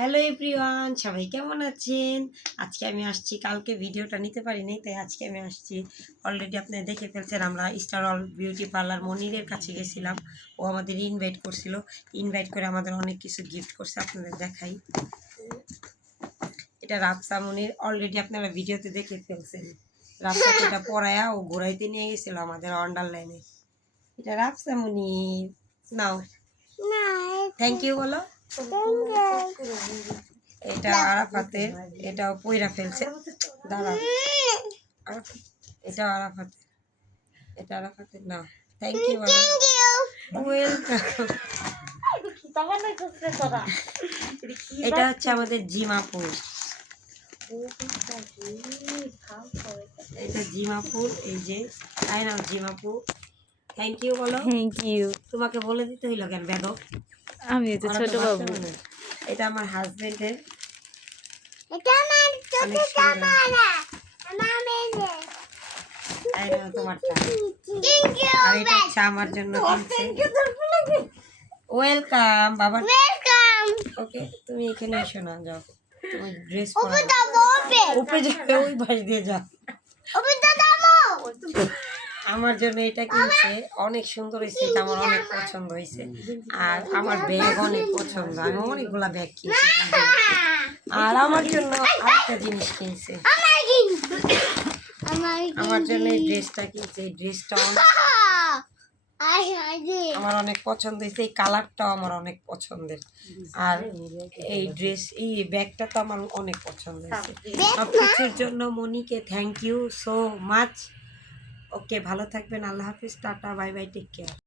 Hello everyone, সবাই কেমন আছেন? আজকে আমি আসছি, কালকে ভিডিওটা নিতে পারিনি, তাই আজকে আমি আসছি। অলরেডি আপনারা দেখে ফেলছেন, আমরা স্টার অল বিউটি পার্লার মনিরের কাছে গেছিলাম। ও আমাদের ইনভাইট করছিল, ইনভাইট করে আমাদের অনেক কিছু গিফট করছে। আপনাদের দেখাই, এটা রাফসা মনির। অলরেডি আপনারা ভিডিওতে দেখে ফেলছেন, রাফসাকে এটা পরায়া ও ঘোরাইতে নিয়ে গেছিল আমাদের আন্ডারলাইনে। এটা রাফসা মনির, নাও থ্যাংক ইউ বলো। এটা আরাফাতের, এটাও পয়রা ফেলছে, দাঁড়াও। এটা আরাফাতের, এটা আরাফাতের না, থ্যাংক ইউ বলো। ওয়েলকাম। এটা হচ্ছে আমাদের জিমাপুর, এটা জিমাপুর। এই যে তাই না, জিমাপুর থ্যাংক ইউ বলো। Thank you. তোমাকে বলে দিতে হইল কেন বেদক? আমি তো ছোট বাবু। এটা আমার হাজবেন্ডের, তোমারটা। আর এটা হচ্ছে আমার জন্য কিনছে। ওয়েলকাম বাবা। ওকে, তুমি এখানে এসো না, যাও তুমি ড্রেস পরো, উপরে যাবে, ওই বাস দিয়ে যাও। আমার জন্য এটা কিনছে, অনেক সুন্দর হয়েছে, এটা আমার অনেক পছন্দ হয়েছে। আর আমার ব্যাগ অনেক পছন্দ, আমি অনেকগুলা ব্যাগ কিনছি। আর আমার জন্য আরেকটা জিনিস কিনছে, আমার জন্য এই ড্রেসটা কিনছে। এই ড্রেসটা আমার অনেক পছন্দ হয়েছে, এই কালারটাও আমার অনেক পছন্দের। আর এই ড্রেস, এই ব্যাগটা তো আমার অনেক পছন্দ হয়েছে। সব কিছুর জন্য মনিকে thank you so much. Okay, ভালো থাকবেন, আল্লাহ হাফিজ, tata, bye bye, take care.